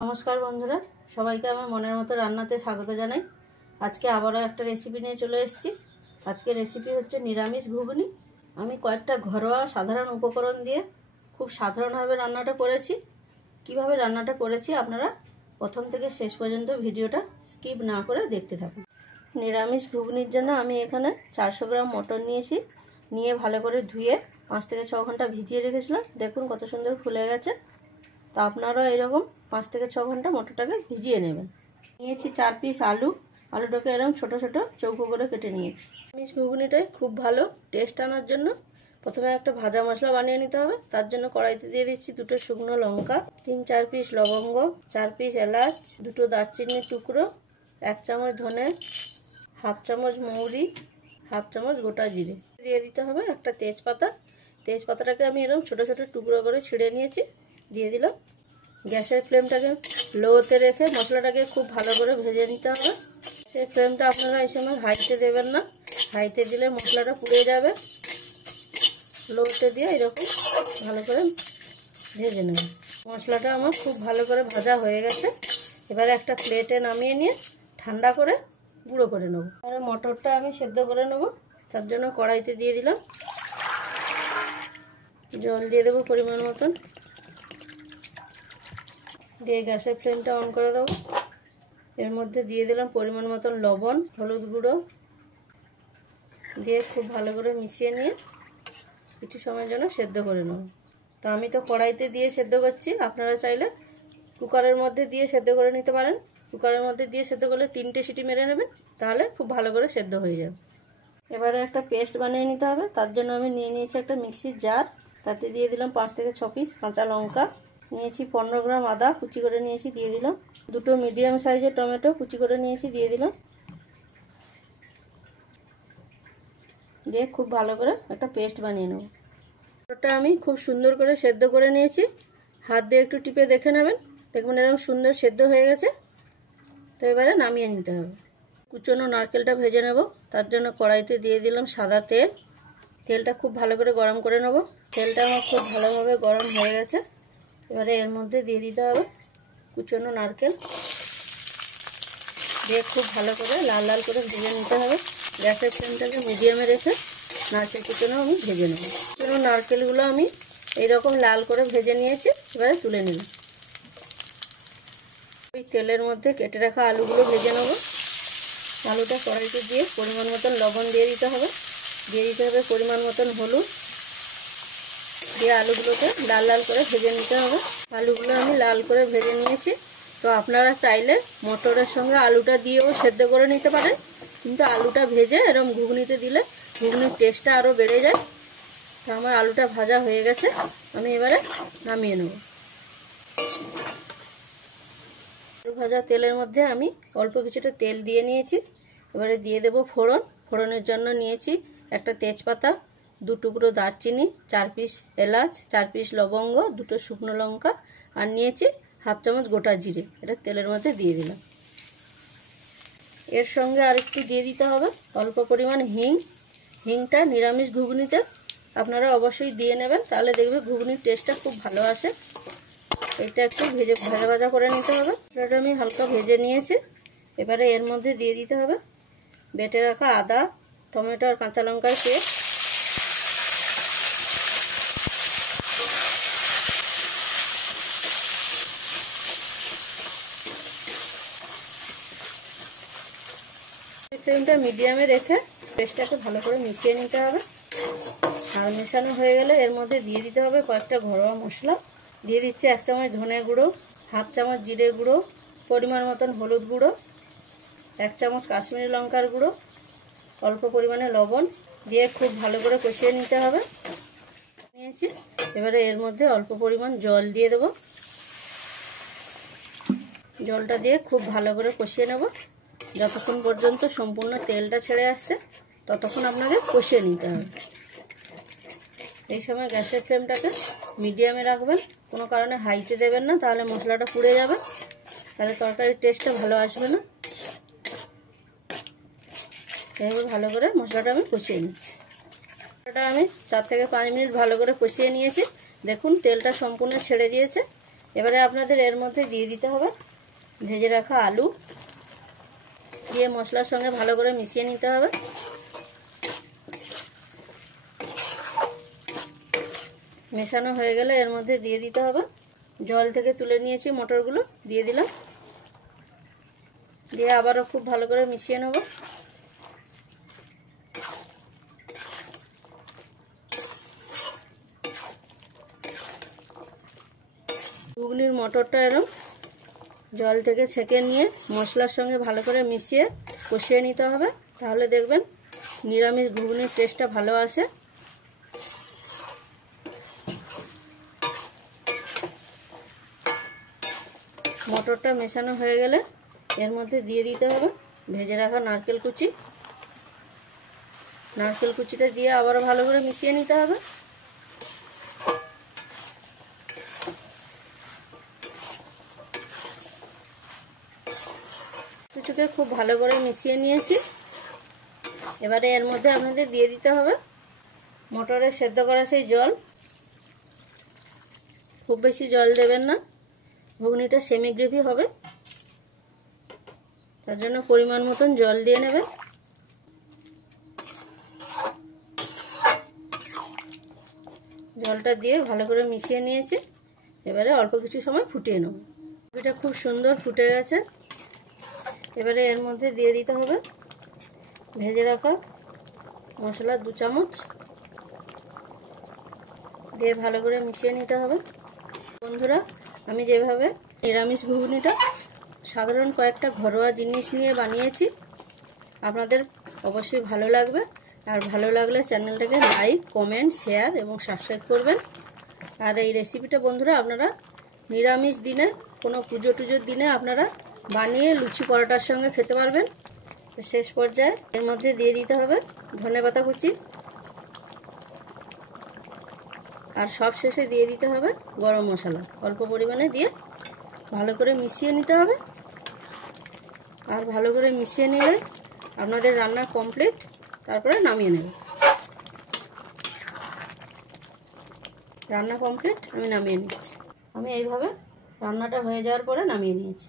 নমস্কার বন্ধুরা, সবাইকে আমার মনের মতো রান্নাতে স্বাগত জানাই। আজকে আবারও একটা রেসিপি নিয়ে চলে এসেছি। আজকে রেসিপি হচ্ছে নিরামিষ ঘুগনি। আমি কয়েকটা ঘরোয়া সাধারণ উপকরণ দিয়ে খুব সাধারণভাবে রান্নাটা করেছি। কিভাবে রান্নাটা করেছি আপনারা প্রথম থেকে শেষ পর্যন্ত ভিডিওটা স্কিপ না করে দেখতে থাকুন। নিরামিষ ঘুগনির জন্য আমি এখানে 400 গ্রাম মটর নিয়েছি। নিয়ে ভালো করে ধুয়ে 5 থেকে 6 ঘন্টা ভিজিয়ে রেখেছিলাম। দেখুন কত সুন্দর ফুলে গেছে। তো আপনারাও এরকম 5 থেকে 6 ঘন্টা মটরটাকে ভিজিয়ে নেবেন। নিয়েছি 4 পিস আলু। আলুটাকে এরকম ছোট ছোট চৌকো করে কেটে নিয়েছি। নিরামিষ ঘুগনিটায় খুব ভালো টেস্ট আনার জন্য প্রথমে একটা ভাজা মশলা বানিয়ে নিতে হবে। তার জন্য কড়াইতে দিয়ে দিচ্ছি 2টো শুকনো লঙ্কা, 3-4 পিস লবঙ্গ, 4 পিস এলাচ, 2টো দারচিনির টুকরো, 1 চামচ ধনে, 1/2 চামচ মৌরি, 1/2 চামচ গোটা জিরে। দিয়ে দিতে হবে একটা তেজপাতা। তেজপাতাটাকে আমি এরকম ছোট ছোট টুকরো করে ছিঁড়ে নিয়েছি, দিয়ে দিলাম। গ্যাসের ফ্লেমটাকে লোতে রেখে মশলাটাকে খুব ভালো করে ভেজে নিতে হবে। সেই ফ্লেমটা আপনারা এই সময় হাইতে দেবেন না, হাইতে দিলে মশলাটা পুড়ে যাবে। লোতে দিয়ে এরকম ভালো করে ভেজে নেবেন। মশলাটা আমার খুব ভালো করে ভাজা হয়ে গেছে। এবারে একটা প্লেটে নামিয়ে নিয়ে ঠান্ডা করে গুঁড়ো করে নেব। আর মটরটা আমি সেদ্ধ করে নেব। তার জন্য কড়াইতে দিয়ে দিলাম, জল দিয়ে দেবো পরিমাণ মতন, দিয়ে গ্যাসের ফ্লেমটা অন করে দেবো। এর মধ্যে দিয়ে দিলাম পরিমাণ মতন লবণ, হলুদ গুঁড়ো দিয়ে খুব ভালো করে মিশিয়ে নিয়ে কিছু সময়ের জন্য সেদ্ধ করে নেব। তো আমি তো কড়াইতে দিয়ে সেদ্ধ করছি, আপনারা চাইলে কুকারের মধ্যে দিয়ে সেদ্ধ করে নিতে পারেন। কুকারের মধ্যে দিয়ে সেদ্ধ করলে 3টে সিটি মেরে নেবেন, তাহলে খুব ভালো করে সেদ্ধ হয়ে যাবে। এবারে একটা পেস্ট বানিয়ে নিতে হবে। তার জন্য আমি নিয়ে নিয়েছি একটা মিক্সির জার। তাতে দিয়ে দিলাম 5 থেকে 6 পিস কাঁচা লঙ্কা, নিয়েছি 15 গ্রাম আদা কুচি করে নিয়েছি, দিয়ে দিলাম। 2টো মিডিয়াম সাইজের টমেটো কুচি করে নিয়েছি, দিয়ে দিলাম। দিয়ে খুব ভালো করে একটা পেস্ট বানিয়ে নেব। ওটা আমি খুব সুন্দর করে সেদ্ধ করে নিয়েছি। হাত দিয়ে একটু টিপে দেখে নেবেন, দেখবেন এরকম সুন্দর সেদ্ধ হয়ে গেছে। তো এবারে নামিয়ে নিতে হবে। কুচনো নারকেলটা ভেজে নেব। তার জন্য কড়াইতে দিয়ে দিলাম সাদা তেল। তেলটা খুব ভালো করে গরম করে নেব। তেলটা আমার খুব ভালোভাবে গরম হয়ে গেছে। এবারে এর মধ্যে দিয়ে দিতে হবে কুচনো নারকেল, দিয়ে খুব ভালো করে লাল লাল করে ভেজে নিতে হবে। গ্যাসের ফ্লেমটাকে মিডিয়ামে রেখে নারকেল কুচনো আমি ভেজে নেব। কুচনো নারকেলগুলো আমি এইরকম লাল করে ভেজে নিয়েছি। এবারে তুলে নিলাম। ওই তেলের মধ্যে কেটে রাখা আলুগুলো ভেজে নেব। আলুটা কড়াইতে দিয়ে পরিমাণ মতন লবণ দিয়ে দিতে হবে, দিয়ে দিতে হবে পরিমাণ মতন হলুদ, দিয়ে আলুগুলোকে লাল লাল করে ভেজে নিতে হবে। আলুগুলো আমি লাল করে ভেজে নিয়েছি। তো আপনারা চাইলে মটরের সঙ্গে আলুটা দিয়েও সেদ্ধ করে নিতে পারেন, কিন্তু আলুটা ভেজে এরকম ঘুগনিতে দিলে ঘুগনির টেস্টটা আরও বেড়ে যায়। তো আমার আলুটা ভাজা হয়ে গেছে, আমি এবারে নামিয়ে নেব। আলু ভাজা তেলের মধ্যে আমি অল্প কিছুটা তেল দিয়ে নিয়েছি। এবারে দিয়ে দেব ফোড়ন। ফোড়নের জন্য নিয়েছি একটা তেজপাতা, 2 টুকরো দারচিনি, 4 পিস এলাচ, 4 পিস লবঙ্গ, 2টো শুকনো লঙ্কা, আর নিয়েছি 1/2 চামচ গোটা জিরে। এটা তেলের মধ্যে দিয়ে দিলাম। এর সঙ্গে আর একটু দিয়ে দিতে হবে অল্প পরিমাণ হিং। হিংটা নিরামিষ ঘুগনিতে আপনারা অবশ্যই দিয়ে নেবেন, তাহলে দেখবে ঘুগনির টেস্টটা খুব ভালো আসে। এটা একটু ভাজা ভাজা করে নিতে হবে। এটা আমি হালকা ভেজে নিয়েছি। এবারে এর মধ্যে দিয়ে দিতে হবে বেটে রাখা আদা, টমেটো আর কাঁচা লঙ্কার পেস্ট। ফ্লেমটা মিডিয়ামে রেখে পেস্টটাকে ভালো করে মিশিয়ে নিতে হবে। আর মেশানো হয়ে গেলে এর মধ্যে দিয়ে দিতে হবে কয়েকটা ঘরোয়া মশলা। দিয়ে দিচ্ছি 1 চামচ ধনে গুঁড়ো, 1/2 চামচ জিরে গুঁড়ো, পরিমাণ মতন হলুদ গুঁড়ো, 1 চামচ কাশ্মীরি লঙ্কার গুঁড়ো, অল্প পরিমাণে লবণ, দিয়ে খুব ভালো করে কষিয়ে নিতে হবে। নিয়েছি। এবারে এর মধ্যে অল্প পরিমাণ জল দিয়ে দেবো। জলটা দিয়ে খুব ভালো করে কষিয়ে নেব। যতক্ষণ পর্যন্ত সম্পূর্ণ তেলটা ছেড়ে আসছে ততক্ষণ আপনাকে কষিয়ে নিতে হবে। এই সময় গ্যাসের ফ্লেমটাকে মিডিয়ামে রাখবেন, কোনো কারণে হাইতে দেবেন না, তাহলে মশলাটা পুড়ে যাবে, তাহলে তরকারির টেস্টটা ভালো আসবে না। এইভাবে ভালো করে মশলাটা আমি কষিয়ে নিচ্ছি। মশলাটা আমি 4 থেকে 5 মিনিট ভালো করে কষিয়ে নিয়েছি। দেখুন তেলটা সম্পূর্ণ ছেড়ে দিয়েছে। এবারে আপনাদের এর মধ্যে দিয়ে দিতে হবে ভেজে রাখা আলু, দিয়ে মশলার সঙ্গে ভালো করে মিশিয়ে নিতে হবে। মেশানো হয়ে গেলে এর মধ্যে দিয়ে দিতে হবে জল থেকে তুলে নিয়েছি মটরগুলো, দিয়ে দিলাম। দিয়ে আবারও খুব ভালো করে মিশিয়ে নেব। ঘুগনির মটরটা এরকম জল থেকে ছেঁকে নিয়ে মশলার সঙ্গে ভালো করে মিশিয়ে কষিয়ে নিতে হবে, তাহলে দেখবেন নিরামিষ ঘুগনির টেস্টটা ভালো আসে। মটরটা মেশানো হয়ে গেলে এর মধ্যে দিয়ে দিতে হবে ভেজে রাখা নারকেল কুচি। নারকেল কুচিটা দিয়ে আবারও ভালো করে মিশিয়ে নিতে হবে। কিছুকে খুব ভালো করে মিশিয়ে নিয়েছি। এবারে এর মধ্যে আপনাদের দিয়ে দিতে হবে মটরের সেদ্ধ করা সেই জল। খুব বেশি জল দেবেন না, ঘুগনিটা সেমি গ্রেভি হবে, তার জন্য পরিমাণ মতন জল দিয়ে নেবেন। জলটা দিয়ে ভালো করে মিশিয়ে নিয়েছি। এবারে অল্প কিছু সময় ফুটিয়ে নেব। এটা খুব সুন্দর ফুটে গেছে। এবারে এর মধ্যে দিয়ে দিতে হবে ভেজে রাখা মশলা 2 চামচ, দিয়ে ভালো করে মিশিয়ে নিতে হবে। বন্ধুরা, আমি যেভাবে নিরামিষ ঘুগনিটা সাধারণ কয়েকটা ঘরোয়া জিনিস নিয়ে বানিয়েছি, আপনাদের অবশ্যই ভালো লাগবে। আর ভালো লাগলে চ্যানেলটাকে লাইক, কমেন্ট, শেয়ার এবং সাবস্ক্রাইব করবেন। আর এই রেসিপিটা বন্ধুরা আপনারা নিরামিষ দিনে, কোনো পুজো টুজোর দিনে আপনারা বানিয়ে লুচি পরোটার সঙ্গে খেতে পারবেন। তো শেষ পর্যায়ে এর মধ্যে দিয়ে দিতে হবে ধনেপাতা কুচি, আর সব শেষে দিয়ে দিতে হবে গরম মশলা অল্প পরিমাণে দিয়ে ভালো করে মিশিয়ে নিতে হবে। আর ভালো করে মিশিয়ে নিলে আপনাদের রান্না কমপ্লিট। তারপরে নামিয়ে নেব। রান্না কমপ্লিট, আমি নামিয়ে নিচ্ছি। আমি এইভাবে রান্নাটা হয়ে যাওয়ার পরে নামিয়ে নিয়েছি।